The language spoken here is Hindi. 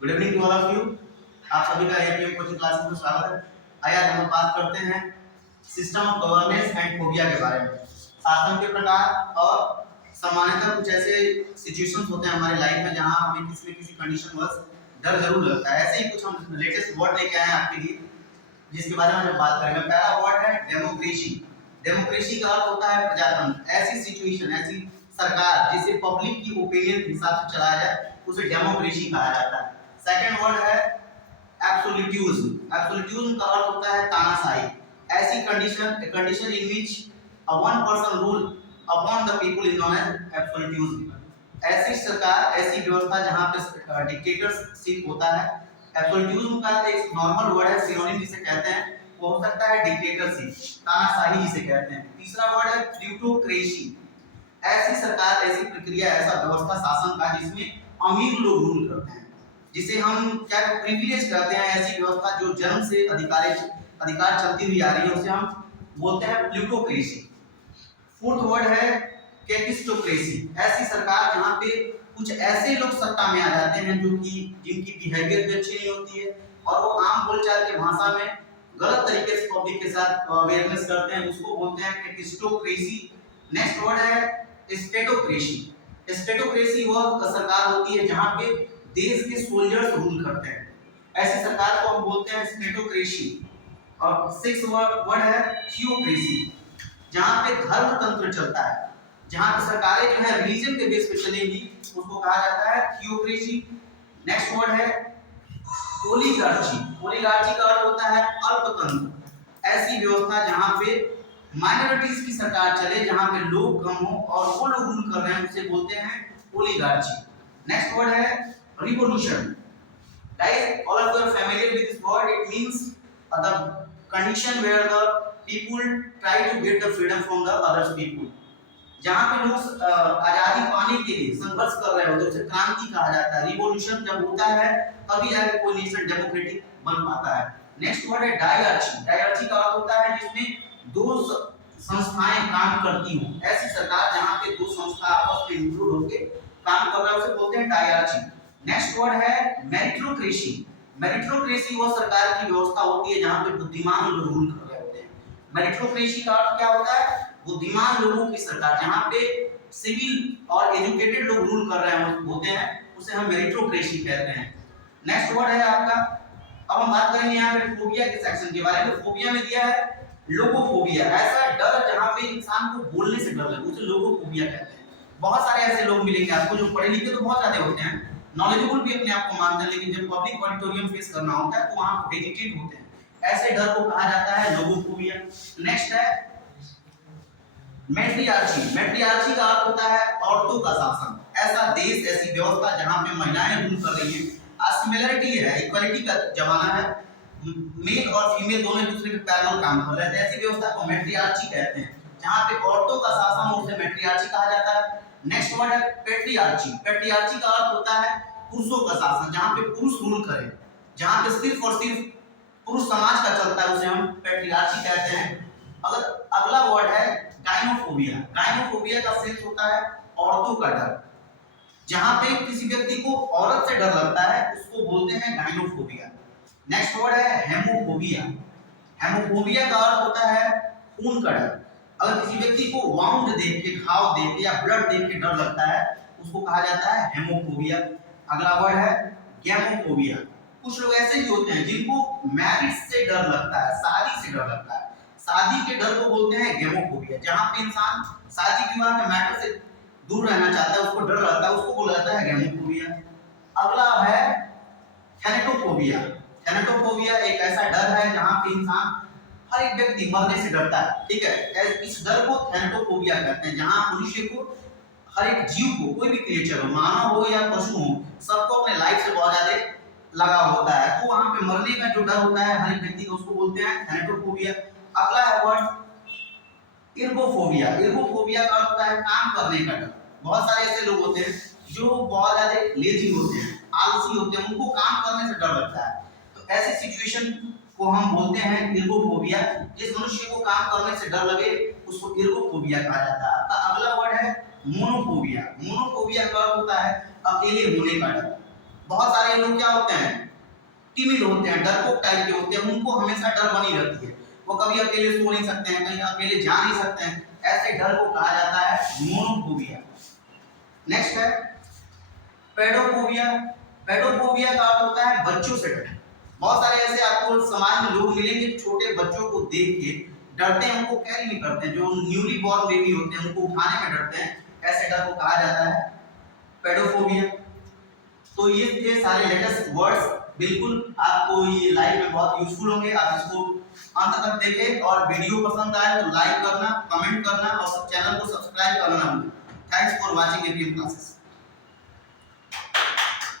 Good evening to all of you. आप सभी का एपीएम कोचिंग क्लासेस में स्वागत है। आइए आज हम बात करते हैं system of governance and phobia के बारे में। शासन के प्रकार और सामान्यतः कुछ ऐसे सिचुएशंस होते हैं हमारे लाइफ में जहां हमें किसी न किसी कंडीशन वश डर जरूर लगता है। ऐसे ही कुछ हम लेटेस्ट वर्ड लेके आए हैं आपके लिए, जिसके बारे में हम बात करेंगे। पहला वर्ड है डेमोक्रेसी। डेमोक्रेसी का अर्थ होता है प्रजातंत्र। ऐसी सिचुएशन, ऐसी सरकार जिसे पब्लिक की ओपिनियन के हिसाब से चलाया जाए उसे डेमोक्रेसी कहा जाता है। सेकंड वर्ड है एब्सोल्यूटिज्म। एब्सोल्यूटिज्म का अर्थ होता है तानाशाही। ऐसी condition in which a one person rule upon the people is known as absolutism। ऐसी सरकार, ऐसी व्यवस्था जहां पे डिक्टेटरशिप होता है। एब्सोल्यूटिज्म का एक नॉर्मल वर्ड है, सिनोनिम जिसे कहते हैं, वो हो सकता है डिक्टेटरशिप, तानाशाही जिसे कहते हैं। तीसरा वर्ड है प्लूटोक्रेसी। ऐसी सरकार, ऐसी प्रक्रिया, ऐसा व्यवस्था शासन का जिसमें अमीर लोग रूल करते हैं, जिसे हम क्या प्रिविलेज कहते हैं। ऐसी व्यवस्था जो जन्म से अधिकार चलती हुई आ रही है उसे हम बोलते हैं प्लूटोक्रेसी। फोर्थ वर्ड है कैकिस्टोक्रेसी। ऐसी सरकार जहां पे कुछ ऐसे लोग सत्ता में आ जाते हैं जो कि जिनकी बिहेवियर भी अच्छी नहीं होती है और वो आम बोलचाल की भाषा में गलत तरीके से पब्लिक के साथ अवेयरनेस करते हैं, उसको बोलते हैं कैकिस्टोक्रेसी। नेक्स्ट वर्ड है स्टेटोक्रेसी। स्टेटोक्रेसी वह सरकार होती है जहां पे देश के सोल्जर्स रूल करते हैं। ऐसी सरकार को हम बोलते हैं स्टेटोक्रेसी। और सिक्स वर्ड है थियोक्रेसी, जहां पे धर्म तंत्र चलता है, जहां पे सरकारें जो है रिलीजन के बेस पे चलेंगी, उसको कहा जाता है थियोक्रेसी। नेक्स्ट वर्ड है ओलिगार्ची। ओलिगार्ची का अर्थ होता है अल्पतंत्र। ऐसी व्यवस्था जहां पे माइनॉरिटीज की सरकार चले, जहां पे लोग कम हो और वो लोग रूल कर रहे हैं, उसे बोलते हैं ओलिगार्ची। नेक्स्ट वर्ड है revolution. Guys, all of you are familiar with this word. It means the condition where the people try to get the freedom from the other people. जहाँ पे लोग आजादी पाने के लिए संघर्ष कर रहे होते हैं उसे क्रांति कहा जाता है। रिवॉल्यूशन जब होता है तभी जाके कोई नेशन डेमोक्रेटिक बन पाता है। नेक्स्ट वर्ड है डायआर्ची। डायआर्ची का अर्थ होता है जिसमें दो संस्थाएं काम करती हों। ऐसी सरकार जहाँ पे दो संस्था आपस में इंक्लूड होकर काम कर रहे हैं उसे बोलते हैं डायआर्ची। नेक्स्ट वर्ड है मेरिटोक्रेसी। मेरिटोक्रेसी वो सरकार की व्यवस्था होती है जहां पे बुद्धिमान लोग रूल कर रहे होते हैं। मेरिटोक्रेसी का अर्थ क्या होता है? बुद्धिमान लोगों की सरकार, जहां पे सिविल और एजुकेटेड लोग रूल कर रहे होते हैं, उसे हम मेरिटोक्रेसी कहते हैं। नेक्स्ट वर्ड है आपका, अब हम बात करेंगे यहाँ पे फोबिया के सेक्शन के बारे में। फोबिया में दिया है लोगोफोबिया। ऐसा डर जहां पे इंसान को बोलने से डर लगे उसे लोगोफोबिया कहते हैं। बहुत सारे ऐसे लोग मिलेंगे आपको जो पढ़े लिखे तो बहुत ज्यादा होते हैं, नॉलेजेबल भी अपने आप को मानते हैं, लेकिन जब पब्लिक ऑडिटोरियम फेस करना होता है तो वहां पर हेजिटेट होते हैं। ऐसे डर को कहा जाता है लोगोफोबिया। नेक्स्ट है मैट्रियार्ची। मैट्रियार्ची का अर्थ होता है औरतों का शासन। ऐसा देश, ऐसी व्यवस्था जहां पे महिलाएं रूल कर रही हैं। सिमिलरिटी है, इक्वालिटी का जमाना है, मेल और फीमेल दोनों एक दूसरे के पैरेलल काम कर रहे हैं। ऐसी व्यवस्था को मैट्रियार्ची कहते हैं। जहां पे औरतों का शासन हो उसे मैट्रियार्ची कहा जाता है। नेक्स्ट वर्ड है पेट्रियार्ची। पेट्रियार्ची का अर्थ होता है पुरुषों का शासन, जहां पे पुरुष रूल करे, जहां पे सिर्फ और सिर्फ पुरुष समाज का चलता है, उसे हम पेट्रियार्ची कहते हैं। अगर अगला वर्ड है गाइनोफोबिया। गाइनोफोबिया का सेंस होता है औरतों का डर। जहां पे किसी व्यक्ति को औरत से डर लगता है उसको बोलते हैं गाइनोफोबिया। नेक्स्ट वर्ड है हेमोफोबिया। हेमोफोबिया का अर्थ होता है खून का डर। अगर किसी व्यक्ति को वाउंड देख के, घाव देख के या ब्लड देख के डर लगता है उसको कहा जाता है हेमोफोबिया। अगला वर्ड है गैमोफोबिया। कुछ लोग ऐसे भी होते हैं जिनको मैरिज से डर लगता है, शादी से डर लगता है, शादी के डर को बोलते हैं गैमोफोबिया। जहां पे इंसान शादी विवाह के मैटर से दूर रहना चाहता है, उसको डर लगता है, उसको बोला जाता है गैमोफोबिया। अगला है थैनेटोफोबिया। थैनेटोफोबिया एक ऐसा डर है जहां पे इंसान, हर एक व्यक्ति मरने से डरता है, ठीक है। इस डर को थैनेटोफोबिया कहते हैं। जहां मनुष्य को, हर एक जीव को, कोई भी क्रिएचर हो, मानव हो या पशु हो, सबको अपने लाइफ से बहुत ज्यादा लगाव होता है, तो वहां पे मरने का जो डर होता है हर एक व्यक्ति को, उसको बोलते हैं थैनेटोफोबिया। अगला है वर्ड इर्गोफोबिया। इर्गोफोबिया का अर्थ होता है काम करने का डर। बहुत सारे ऐसे लोग होते हैं जो बहुत ज्यादा लेजी होते हैं, आलसी होते हैं, उनको काम करने से डर लगता है, तो ऐसी सिचुएशन को हम बोलते हैं इर्गोफोबिया। जिस मनुष्य को काम करने से डर लगे उसको इर्गोफोबिया कहा जाता है। अगला वर्ड है मोनोफोबिया। मोनोफोबिया का अर्थ होता है अकेले होने का डर। बहुत सारे लोग क्या होते हैं, टिमिड होते हैं, डरपोक टाइप के होते हैं, उनको हमेशा डर बनी रहती है, वो कभी अकेले सो नहीं सकते हैं, कहीं अकेले जा नहीं सकते हैं, ऐसे डर को कहा जाता है मोनोफोबिया। नेक्स्ट है पेडोफोबिया। पेडोफोबिया का अर्थ होता है बच्चों से डर। बहुत सारे ऐसे आपको समाज में लोग मिलेंगे छोटे बच्चों को देख के डरते हैं, उनको कैरी नहीं करते, जो न्यूली बॉर्न बेबी होते हैं उनको उठाने में डरते हैं, ऐसे डर को कहा जाता है पेडोफोबिया। तो ये थे सारे लेटेस्ट वर्ड्स, बिल्कुल आपको ये लाइफ में बहुत यूजफुल होंगे, आप इसको अंत तक देखें और वीडियो पसंद आए तो लाइक करना, कमेंट करना और चैनल को सब्सक्राइब करना। Thanks for watching APM classes.